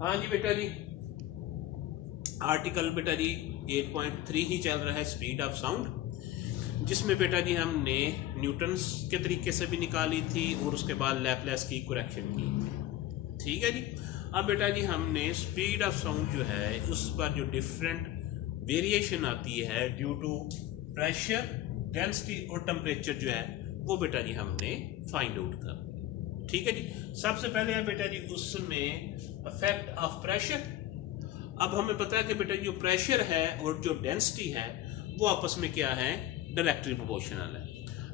हाँ जी बेटा जी, आर्टिकल बेटा जी 8.3 ही चल रहा है, स्पीड ऑफ साउंड, जिसमें बेटा जी हमने न्यूटन्स के तरीके से भी निकाली थी और उसके बाद लैपलेस की करेक्शन की। ठीक है जी। अब बेटा जी हमने स्पीड ऑफ साउंड जो है उस पर जो डिफरेंट वेरिएशन आती है ड्यू टू प्रेशर, डेंसिटी और टेम्परेचर जो है वो बेटा जी हमने फाइंड आउट कर। ठीक है जी। सबसे पहले है बेटा जी उसमें इफेक्ट ऑफ प्रेशर। अब हमें पता है कि बेटा जो प्रेशर है और जो डेंसिटी है वो आपस में क्या है, डायरेक्टली प्रोपोर्शनल है।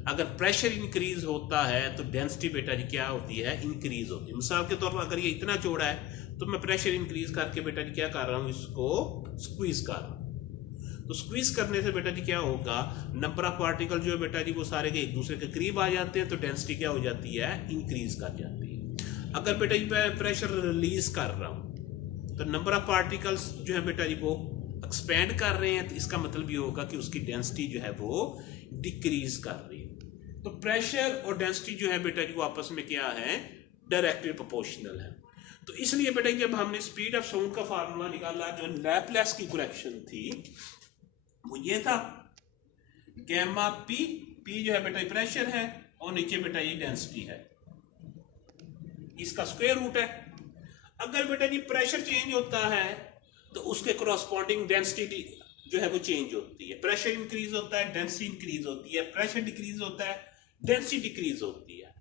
अगर प्रेशर इंक्रीज होता है तो डेंसिटी बेटा जी क्या होती है, इंक्रीज होती है। मिसाल के तौर पर अगर ये इतना चौड़ा है तो मैं प्रेशर इंक्रीज करके बेटा जी क्या कर रहा हूँ, इसको स्क्वीज कर रहा हूँ। तो स्क्वीज करने से बेटा जी क्या होगा, नंबर ऑफ पार्टिकल जो है बेटा जी वो सारे के एक दूसरे के करीब आ जाते हैं, तो डेंसिटी क्या हो जाती है, इंक्रीज कर जाती है। अगर बेटा जी मैं प्रेशर रिलीज कर रहा हूँ तो नंबर ऑफ पार्टिकल्स जो है बेटा जी वो एक्सपेंड कर रहे हैं, तो इसका मतलब ये होगा कि उसकी डेंसिटी जो है वो डिक्रीज कर रही है। तो प्रेशर और डेंसिटी जो है बेटा जी वो आपस में क्या है, डायरेक्टली प्रोपोर्शनल है। तो इसलिए बेटा जब हमने स्पीड ऑफ साउंड का फार्मूला निकाला, जो लैपलेस की करेक्शन थी वो ये था, गैमा पी, पी जो है बेटा ये प्रेशर है और नीचे बेटा ये डेंसिटी है, इसका स्क्वायर रूट है। अगर बेटा जी प्रेशर चेंज होता है तो उसके कोरस्पॉन्डिंग डेंसिटी जो है वो चेंज होती है। प्रेशर इंक्रीज होता है, डेंसिटी इंक्रीज होती है, प्रेशर डिक्रीज होता है, डेंसिटी डिक्रीज होती है।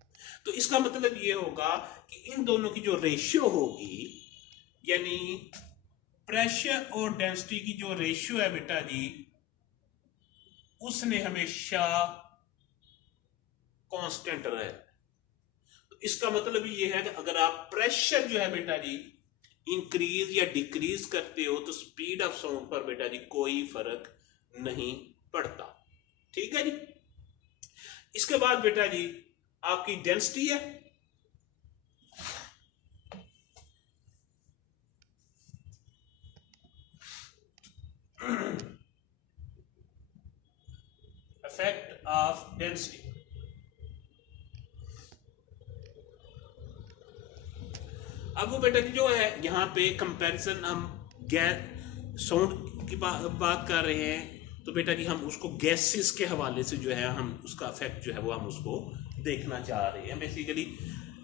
तो इसका मतलब ये होगा कि इन दोनों की जो रेशियो होगी, यानी प्रेशर और डेंसिटी की जो रेशियो है बेटा जी उसने हमेशा कांस्टेंट रहे। तो इसका मतलब ये है कि अगर आप प्रेशर जो है बेटा जी इंक्रीज या डिक्रीज करते हो तो स्पीड ऑफ साउंड पर बेटा जी कोई फर्क नहीं पड़ता। ठीक है जी। इसके बाद बेटा जी आपकी डेंसिटी है, इफेक्ट ऑफ डेंसिटी। अब वो बेटा जी जो है यहाँ पे कंपैरिजन हम गैस साउंड की बात कर रहे हैं, तो बेटा जी हम उसको गैसेस के हवाले से जो है हम उसका इफेक्ट जो है वो हम उसको देखना चाह रहे हैं। बेसिकली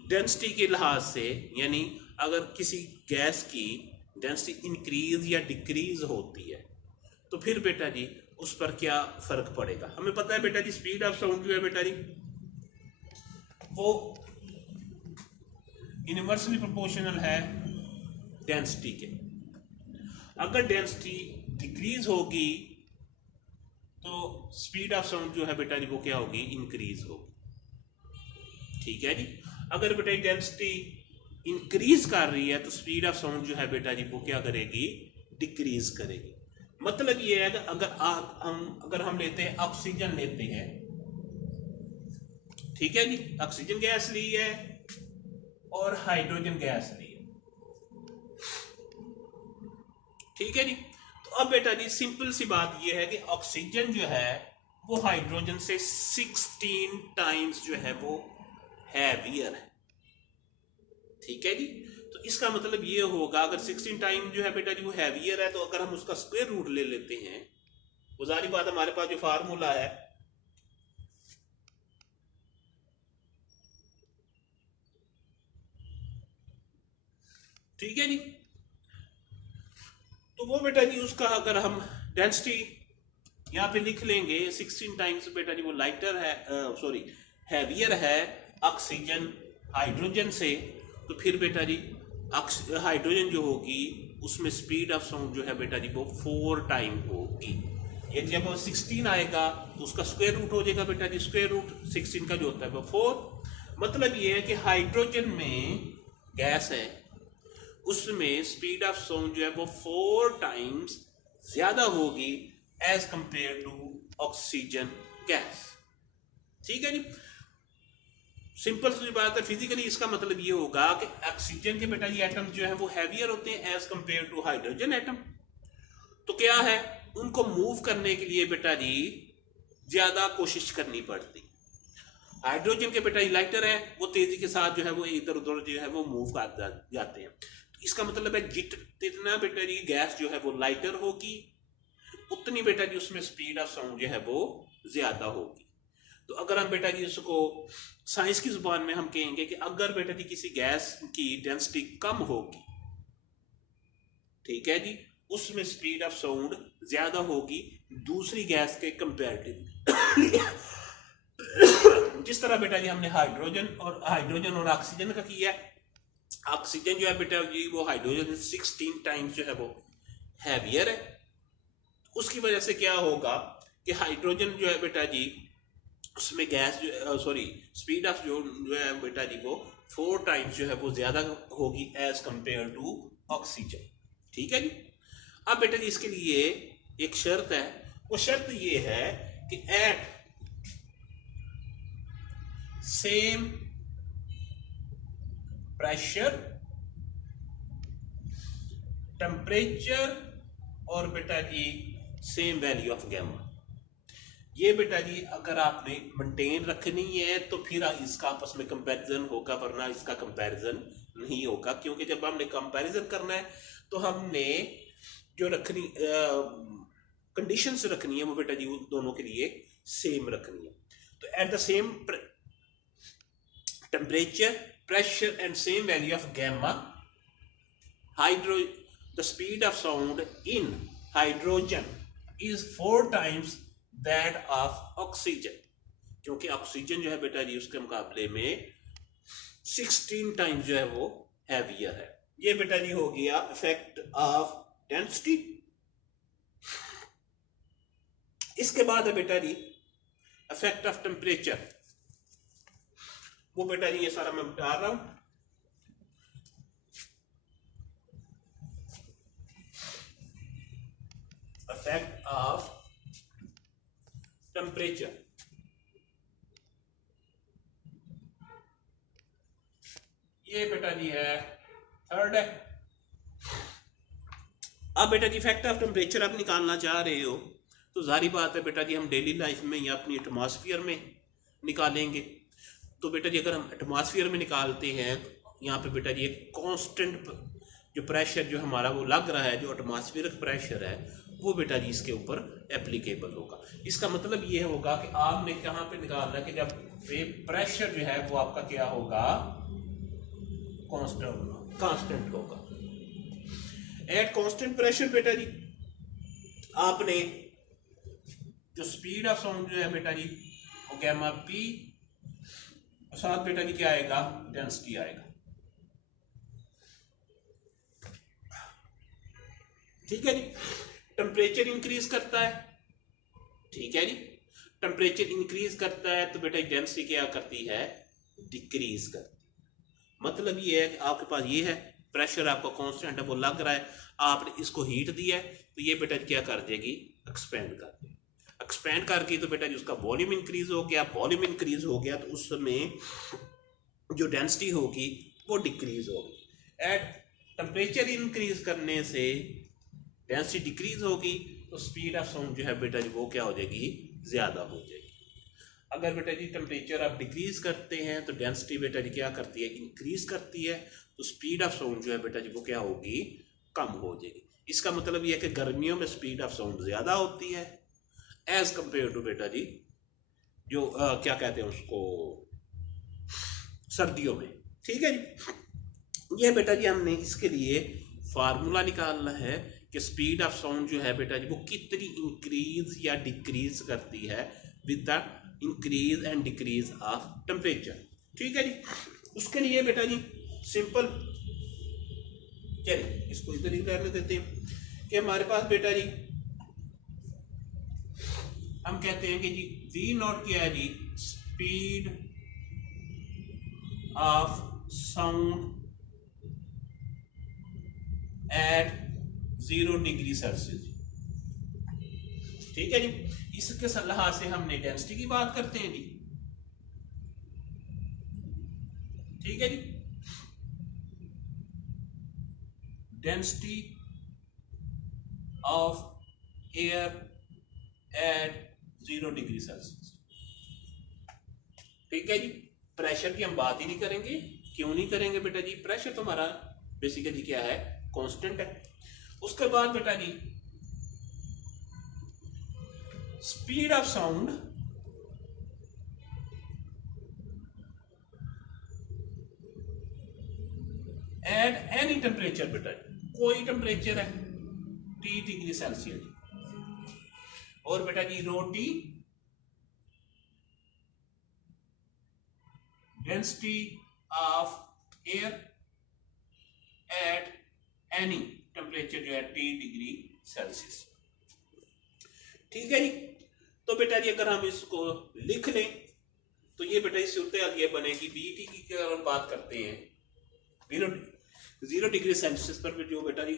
डेंसिटी के लिहाज से, यानी अगर किसी गैस की डेंसिटी इंक्रीज या डिक्रीज होती है तो फिर बेटा जी उस पर क्या फर्क पड़ेगा। हमें पता है बेटा जी स्पीड ऑफ साउंड जो है बेटा जी वो इनवर्सली प्रोपोर्शनल है डेंसिटी के। अगर डेंसिटी डिक्रीज होगी तो स्पीड ऑफ साउंड जो है बेटा जी वो क्या होगी, इंक्रीज होगी। ठीक है जी। अगर बेटा डेंसिटी इंक्रीज कर रही है तो स्पीड ऑफ साउंड जो है बेटा जी वो क्या करेगी, डिक्रीज करेगी। मतलब ये है कि अगर हम लेते हैं ऑक्सीजन लेते हैं, ठीक है जी, ऑक्सीजन गैस ली है और हाइड्रोजन गैस ली है। ठीक है जी। तो अब बेटा जी सिंपल सी बात यह है कि ऑक्सीजन जो है वो हाइड्रोजन से 16 टाइम्स जो है वो हैवियर है। ठीक है जी। तो इसका मतलब ये होगा अगर 16 टाइम जो है बेटा जी वो हैवियर है, तो अगर हम उसका स्क्वायर रूट ले लेते हैं, वो जारी बात हमारे पास जो फार्मूला है ठीक है जी, तो वो बेटा जी उसका अगर हम डेंसिटी यहाँ पे लिख लेंगे 16 टाइम्स बेटा जी वो लाइटर है, सॉरी हैवियर है ऑक्सीजन हाइड्रोजन से, तो फिर बेटा जी हाइड्रोजन जो होगी उसमें स्पीड ऑफ साउंड जो है बेटा जी वो 4 टाइम होगी। ये जब 16 आएगा तो उसका स्क्वायर रूट हो जाएगा बेटा जी, स्क्वायर रूट 16 का जो होता है वो 4। मतलब ये है कि हाइड्रोजन में गैस है उसमें स्पीड ऑफ साउंड जो है वो 4 टाइम्स ज्यादा होगी as compare to oxygen gas. ठीक है जी। सिंपल सी बात है, फिजिकली इसका मतलब ये होगा कि ऑक्सीजन के बेटा ये एटम जो है वो हैवियर होते हैं as compare to hydrogen atom. तो क्या है, उनको मूव करने के लिए बेटा जी ज्यादा कोशिश करनी पड़ती। हाइड्रोजन के बेटा लाइटर है, वो तेजी के साथ जो है वो इधर उधर जो है वो मूव कर जाते हैं। तो इसका मतलब है जितना बेटा जी गैस जो है वो लाइटर होगी, उतनी बेटा जी उसमें स्पीड ऑफ साउंड जो है वो ज्यादा होगी। तो अगर हम बेटा जी उसको साइंस की जुबान में हम कहेंगे कि अगर बेटा जी किसी गैस की डेंसिटी कम होगी, ठीक है जी, उसमें स्पीड ऑफ साउंड ज्यादा होगी दूसरी गैस के कंपैरेटिवली। जिस तरह बेटा जी हमने हाइड्रोजन और ऑक्सीजन का किया है। ऑक्सीजन जो है बेटा जी वो हाइड्रोजन 16 टाइम्स जो है वो हैवियर है। उसकी वजह से क्या होगा कि हाइड्रोजन जो है बेटा जी उसमें गैस जो सॉरी स्पीड ऑफ जो है बेटा जी वो 4 टाइम्स जो है वो ज्यादा होगी एज कंपेयर टू ऑक्सीजन। ठीक है जी। अब बेटा जी इसके लिए एक शर्त है, वो शर्त ये है कि एट सेम प्रेशर, टेम्परेचर और बेटा जी सेम वैल्यू ऑफ गैमा, ये बेटा जी अगर आपने मेंटेन रखनी है तो फिर इसका आपस में कंपैरिजन होगा, वरना इसका कंपैरिजन नहीं होगा। क्योंकि जब हमने कंपैरिजन करना है तो हमने जो रखनी कंडीशंस रखनी है वो बेटा जी दोनों के लिए सेम रखनी है। तो at the same temperature, pressure and same value of gamma, the speed of sound in hydrogen is 4 times that of oxygen। क्योंकि ऑक्सीजन जो है बेटा जी उसके मुकाबले में 16 टाइम्स जो है वो हैवियर है। ये बेटा जी हो गया इफेक्ट ऑफ डेंसिटी। इसके बाद है बेटा जी इफेक्ट ऑफ टेम्परेचर। वो बेटा जी ये सारा मैं बता रहा हूं। इफेक्ट ऑफ टेम्परेचर, ये बेटा जी है थर्ड है। अब बेटा जी इफेक्ट ऑफ टेम्परेचर आप निकालना चाह रहे हो तो जारी बात है बेटा जी हम डेली लाइफ में या अपनी एटमॉस्फेयर में निकालेंगे। तो बेटा जी अगर हम एटमॉस्फेयर में निकालते हैं तो यहाँ पे बेटा जी एक कांस्टेंट जो प्रेशर जो हमारा वो लग रहा है, जो एटमॉस्फेरिक प्रेशर है वो बेटा जी इसके ऊपर एप्लीकेबल होगा। इसका मतलब ये होगा कि आपने कहाँ पे निकालना है कि जब प्रेशर जो है वो आपका क्या होगा, कांस्टेंट होगा। एट कांस्टेंट प्रेशर बेटा जी आपने जो स्पीड ऑफ साउंड जो है बेटा जी वो गैमा पी, साथ बेटा जी क्या आएगा, डेंसिटी आएगा। ठीक है जी। टेम्परेचर इंक्रीज करता है, ठीक है जी, टेम्परेचर इंक्रीज करता है तो बेटा डेंसिटी क्या करती है, डिक्रीज करती है। मतलब ये है कि आपके पास ये है प्रेशर आपका कांस्टेंट है वो लग रहा है, आपने इसको हीट दिया है तो ये बेटा क्या कर देगी, एक्सपेंड कर देगी। एक्सपेंड करके तो बेटा जी उसका वॉल्यूम इंक्रीज हो गया, वॉल्यूम इंक्रीज हो गया तो उसमें जो डेंसिटी होगी वो डिक्रीज होगी। एट टेम्परेचर इंक्रीज करने से डेंसिटी डिक्रीज होगी तो स्पीड ऑफ साउंड जो है बेटा जी वो क्या हो जाएगी, ज्यादा हो जाएगी। अगर बेटा जी टेम्परेचर आप डिक्रीज करते हैं तो डेंसिटी बेटा जी क्या करती है, इंक्रीज करती है, तो स्पीड ऑफ साउंड जो है बेटा जी वो क्या होगी, कम हो जाएगी। इसका मतलब यह है कि गर्मियों में स्पीड ऑफ साउंड ज्यादा होती है एज कंपेयर टू बेटा जी जो क्या कहते हैं उसको, सर्दियों में। ठीक है जी। ये बेटा जी हमने इसके लिए फार्मूला निकालना है कि स्पीड ऑफ साउंड जो है बेटा जी वो कितनी इंक्रीज या डिक्रीज करती है with the increase and decrease of temperature. ठीक है जी। उसके लिए बेटा जी सिंपल, चलिए इसको इधर ही करने देते हैं कि हमारे पास बेटा जी हम कहते हैं कि जी वी नॉट क्या है जी, speed of sound at 0 degree Celsius. ठीक है जी। इसके सलाह से हमने डेंसिटी की बात करते हैं जी। ठीक है जी। Density of air at 0 degree Celsius. ठीक है जी। प्रेशर की हम बात ही नहीं करेंगे। क्यों नहीं करेंगे बेटा जी, प्रेशर तो हमारा बेसिकली क्या है, कांस्टेंट है। उसके बाद बेटा जी speed of sound at any temperature, बेटा कोई टेम्परेचर है T डिग्री सेल्सियस, और बेटा जी rho T density of air at any temperature जो है T डिग्री सेल्सियस। ठीक है जी। तो बेटा जी अगर हम इसको लिख लें तो ये बेटा इस सूरत ये बनेगी BT की अगर हम बात करते हैं 0 डिग्री सेल्सियस पर जो बेटा जी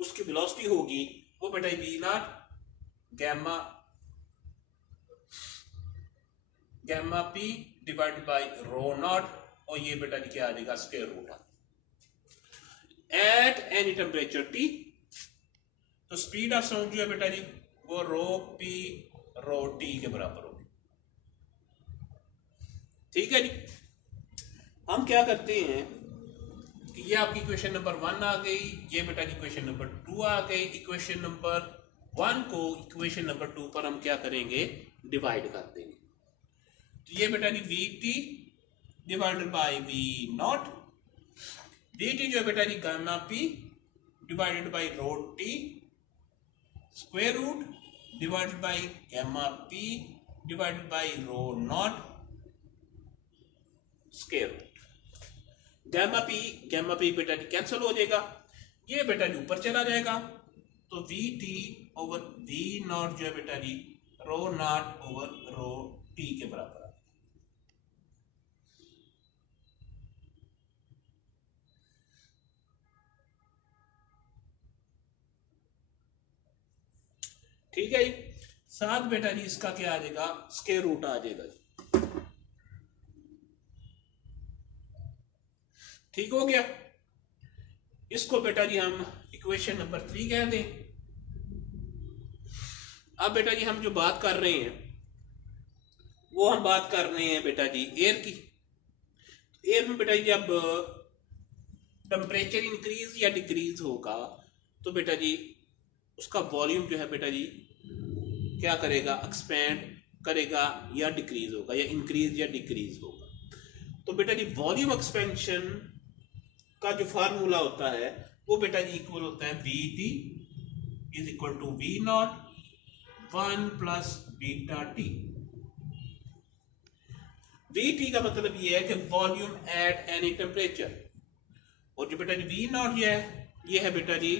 उसकी वेलोसिटी होगी वो बेटा V not gamma P divided by rho not, और ये बेटा जी क्या आ जाएगा square root at any temperature T। तो स्पीड ऑफ साउंड जो है बेटा जी वो रो P रो T के बराबर होगी। ठीक है जी। हम क्या करते हैं कि ये आपकी इक्वेशन नंबर 1 आ गई, ये बेटा जी इक्वेशन नंबर 2 आ गई। इक्वेशन नंबर 1 को इक्वेशन नंबर 2 पर हम क्या करेंगे, डिवाइड कर देंगे। तो ये बेटा जी VT divided by V not, VT जो है बेटा जी gamma P divided by rho T square root divided by gamma P divided by rho not square root. Gamma P बेटा जी कैंसिल हो जाएगा, ये बेटा जी ऊपर चला जाएगा, तो VT ओवर V नॉट जो है बेटा जी रो नॉट ओवर रो T के बराबर है। ठीक है जी। साथ बेटा जी इसका क्या आ जाएगा, स्क्वायर रूट आ जाएगा जी। ठीक हो गया। इसको बेटा जी हम इक्वेशन नंबर 3 कह दें। अब बेटा जी हम जो बात कर रहे हैं वो हम बात कर रहे हैं बेटा जी एयर की। एयर में बेटा जी जब टेम्परेचर इंक्रीज या डिक्रीज होगा तो बेटा जी उसका वॉल्यूम जो है बेटा जी क्या करेगा, एक्सपेंड करेगा या डिक्रीज होगा, या इंक्रीज या डिक्रीज होगा। तो बेटा जी वॉल्यूम एक्सपेंशन का जो फार्मूला होता है वो बेटा जी इक्वल होता है VT is equal to V not 1 plus beta T। VT का मतलब ये है कि वॉल्यूम एट एनी टेम्परेचर, और जो बेटा जी V नॉट ये है बेटा जी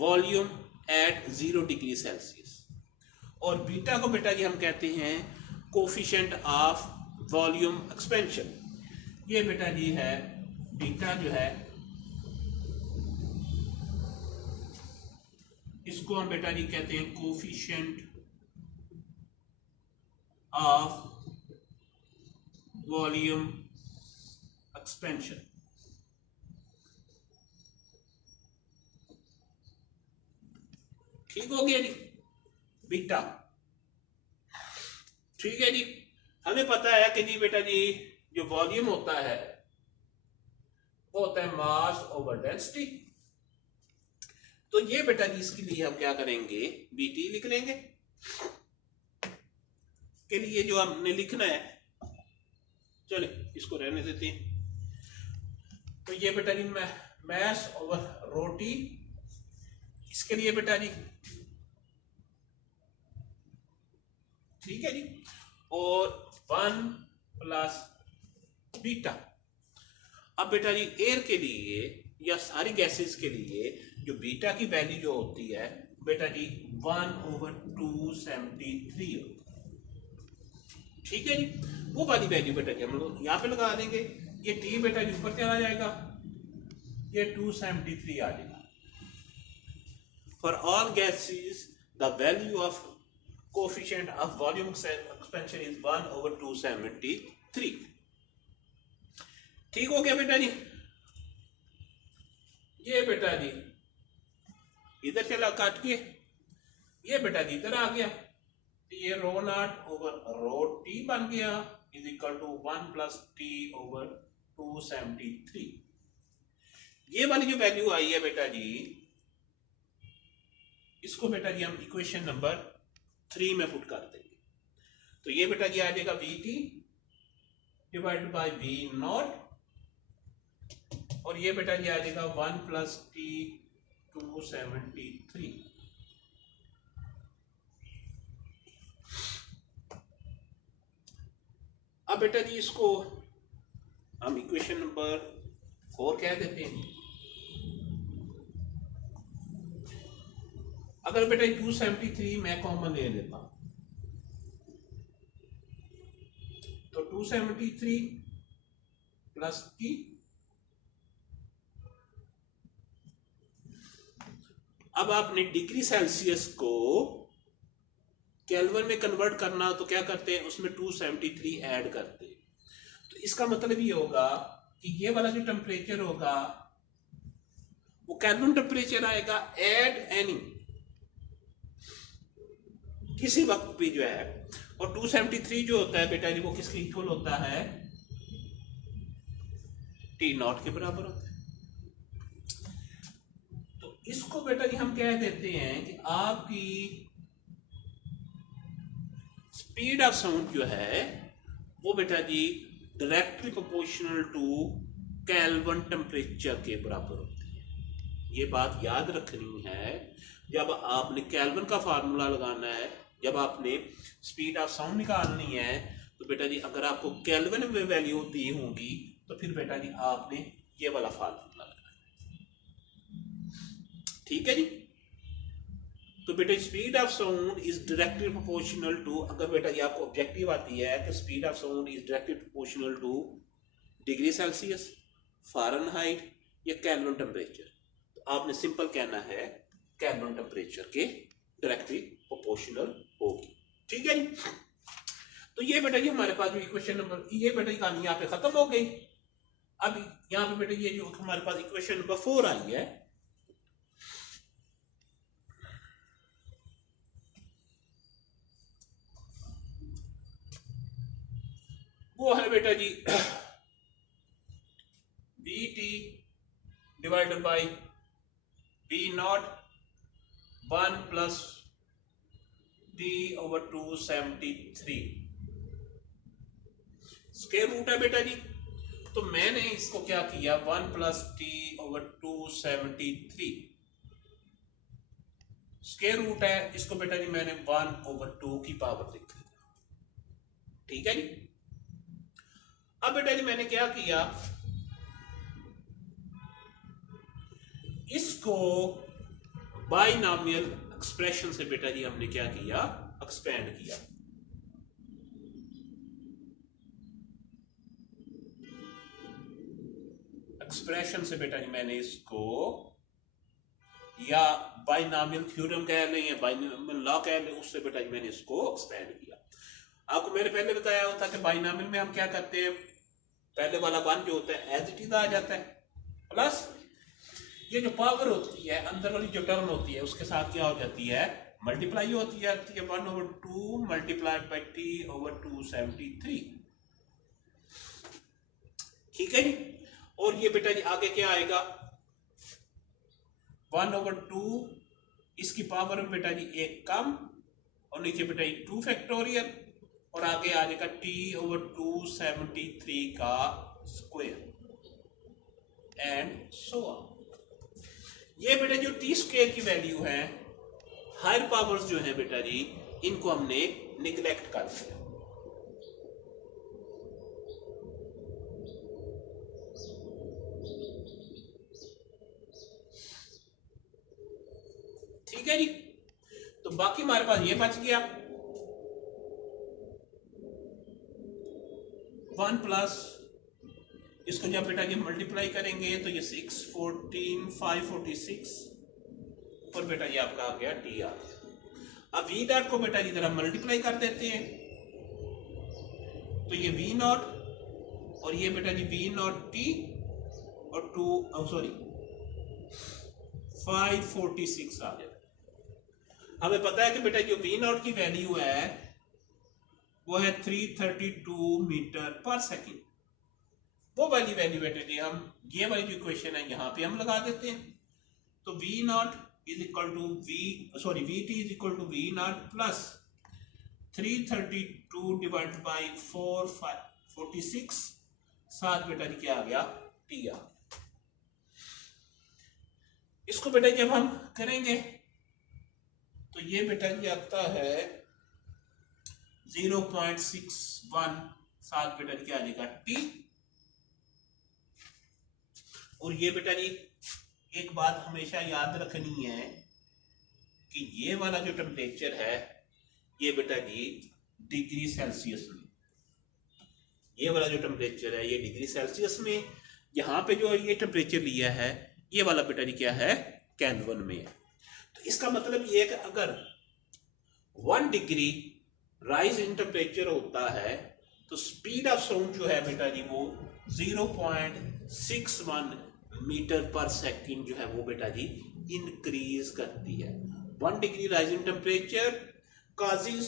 वॉल्यूम एट 0 डिग्री सेल्सियस, और बीटा को बेटा जी हम कहते हैं कोफिशिएंट ऑफ वॉल्यूम एक्सपेंशन। ये बेटा जी है बीटा जो है, इसको हम बेटा जी कहते हैं कोफिशिएंट ऑफ वॉल्यूम एक्सपेंशन। ठीक हो गया जी बीटा। ठीक है जी। हमें पता है कि जी बेटा जी जो वॉल्यूम होता है वो होता है मास ओवर डेंसिटी। तो ये बेटा जी इसके लिए हम क्या करेंगे, BT लिख लेंगे। के लिए जो हमने लिखना है, चले इसको रहने देते हैं। तो ये बेटा जी मास ओवर रो T, इसके लिए बेटा जी ठीक है जी, और 1 प्लस बीटा। अब बेटा जी एयर के लिए या सारी गैसेस के लिए जो बीटा की वैल्यू जो होती है बेटा जी 1/273 होती है। ठीक है जी। वो वाली वैल्यू बेटा जी हम लोग यहाँ पे लगा देंगे। ये T बेटा जी ऊपर चला जाएगा, ये 273 आ जाएगा। For all gases the value of coefficient of volume expansion is 1/273। ठीक हो गया बेटा जी। ये बेटा जी इधर चला काट के, ये बेटा जी इधर आ गया, तो ये rho not over rho T बन गया is equal to 1 plus T over 273। ये वाली जो वैल्यू आई है बेटा जी, इसको बेटा जी हम इक्वेशन नंबर 3 में पुट कर देंगे। तो ये बेटा जी आ जाएगा VT divided by V not, और ये बेटा जी आ जाएगा 1 + T 273। अब बेटा जी इसको हम इक्वेशन नंबर 4 कह देते हैं। अगर बेटा 273 मैं कॉमन ले लेता हूं तो 273 + T, अब आपने डिग्री सेल्सियस को केल्विन में कन्वर्ट करना तो क्या करते हैं, उसमें 273 ऐड करते हैं। तो इसका मतलब ये होगा कि ये वाला जो टेम्परेचर होगा वो केल्विन टेम्परेचर आएगा एट एनी किसी वक्त भी जो है, और 273 जो होता है बेटा जी वो किसके इक्वल होता है, T0 के बराबर होता है। तो इसको बेटा जी हम कह देते हैं कि आपकी स्पीड ऑफ साउंड जो है वो बेटा जी directly proportional to Kelvin temperature के बराबर होती है। ये बात याद रखनी है जब आपने केल्विन का फार्मूला लगाना है, जब आपने स्पीड ऑफ साउंड निकालनी है, तो बेटा जी अगर आपको केल्विन में वैल्यू दी होगी तो फिर बेटा जी आपने ये वाला फार्मूला लगाना है। ठीक है जी। तो बेटा speed of sound is directly proportional to, अगर बेटा जी आपको ऑब्जेक्टिव आती है कि speed of sound is directly proportional to degree Celsius, Fahrenheit या केल्विन टेम्परेचर, तो आपने सिंपल कहना है केल्विन टेम्परेचर के डायरेक्टली प्रोपोर्शनल होगी। ठीक है जी। तो ये बेटा जी हमारे पास जो इक्वेशन नंबर, ये बेटा जी कहानी यहाँ पे खत्म हो गई। अब यहाँ पे बेटा ये जो हमारे पास इक्वेशन नंबर 4 आई है, वो है बेटा जी VT divided by V0 1 + T/273 square root है बेटा जी। तो मैंने इसको क्या किया, 1 + T/273 स्क्वायर रूट है, इसको बेटा जी मैंने 1/2 की पावर लिख लिया। ठीक है जी। अब बेटा जी मैंने क्या किया, इसको बाइनॉमियल एक्सप्रेशन से बेटा जी हमने क्या किया, एक्सपेंड किया। एक्सप्रेशन से बेटा जी मैंने इसको, या बाइनॉमियल थ्योरम कह लें या बाइनॉमियल लॉ कह लें, उससे बेटा जी मैंने इसको एक्सपेंड किया। आपको मैंने पहले बताया होता कि बाइनॉमियल में हम क्या करते हैं, पहले वाला 1 जो होता है एज इट इज आ जाता है, प्लस ये जो पावर होती है अंदर वाली जो टर्म होती है उसके साथ क्या हो जाती है, मल्टीप्लाई होती जाती है, 1/2 मल्टीप्लाइड बाई T/273। ठीक है जी। और ये बेटा जी आगे क्या आएगा, 1/2 इसकी पावर में बेटा जी 1 कम, और नीचे बेटा जी 2 फैक्टोरियल, और आगे आ जाएगा T/273 का स्क्वायर एंड सो ऑन। ये बेटा जो T स्क्वायर की वैल्यू है, हायर पावर्स जो है बेटा जी इनको हमने निगलेक्ट कर दिया। ठीक है जी। तो बाकी हमारे पास ये बच गया 1 प्लस, इसको जब बेटा जी मल्टीप्लाई करेंगे तो ये 6 14 546, और बेटा जी आपका आ गया T आ गया। अब V डॉट को बेटा जी जरा मल्टीप्लाई कर देते हैं, तो ये V0 और ये बेटा जी V0 T और 546 आ जाता है। हमें पता है कि बेटा जो V0 की वैल्यू है वो है 332 मीटर पर सेकेंड। वो वाली वैल्यू बेटा जी हम ये वाली जो इक्वेशन है यहाँ पे हम लगा देते हैं। तो V not is equal to V T is equal to V not plus 332 divide by 446 साथ बेटा जी क्या आ गया टी आ। इसको बेटा जब हम करेंगे तो ये बेटा जी आता है 0.61 साथ बेटा जी क्या आ जाएगा टी। और ये बेटा जी एक बात हमेशा याद रखनी है कि ये वाला जो टेम्परेचर है ये बेटा जी डिग्री सेल्सियस में, ये वाला जो टेम्परेचर है ये डिग्री सेल्सियस में, यहाँ पे जो ये टेम्परेचर लिया है ये वाला बेटा जी क्या है केल्विन में है। तो इसका मतलब ये है कि अगर 1 डिग्री राइज इन टेम्परेचर होता है तो स्पीड ऑफ साउंड जो है बेटा जी वो 0.61 मीटर पर सेकंड जो है वो बेटा जी इंक्रीज करती है। 1 degree rise in temperature causes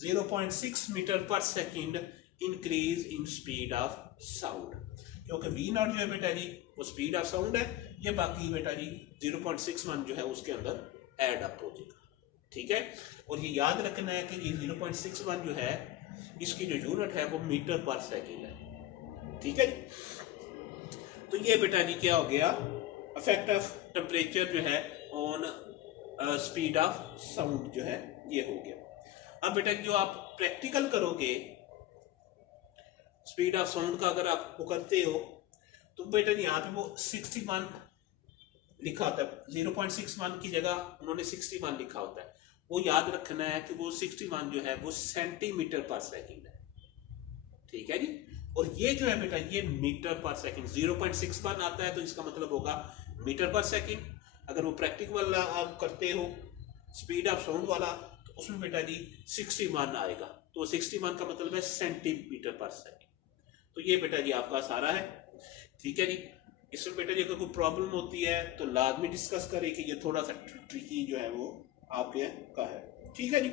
0.6 metre per second increase in speed of sound, क्योंकि वी नॉट जो है बेटा जी वो स्पीड ऑफ साउंड है, ये बाकी बेटा जी 0.61 जो है उसके अंदर ऐड अप हो जाएगा। ठीक है, और ये याद रखना है कि ये 0.61 जो है इसकी जो यूनिट है वो मीटर पर सेकंड है। ठीक है, तो ये बेटा जी क्या हो गया इफेक्ट ऑफ टेम्परेचर जो है ऑन स्पीड ऑफ साउंड जो है ये हो गया। अब बेटा जो आप प्रैक्टिकल करोगे स्पीड ऑफ साउंड का अगर आप वो करते हो तो बेटा यहाँ पे वो 61 लिखा होता है, 0.61 की जगह उन्होंने 61 लिखा होता है। वो याद रखना है कि वो 61 जो है वो सेंटीमीटर पर सेकंड है। ठीक है जी, और ये जो है बेटा ये मीटर पर सेकंड 0.61 आता है तो इसका मतलब होगा मीटर पर सेकंड। अगर वो प्रैक्टिकल वाला आप करते हो स्पीड ऑफ साउंड वाला तो उसमें बेटा जी 61 आएगा, तो 61 का मतलब है सेंटीमीटर पर सेकंड। तो ये बेटा जी आपका सारा है। ठीक है जी, इसमें बेटा जी अगर कोई प्रॉब्लम होती है तो लाजमी डिस्कस करें कि ये थोड़ा सा ट्रिकी जो है वो आपके का है। ठीक है जी।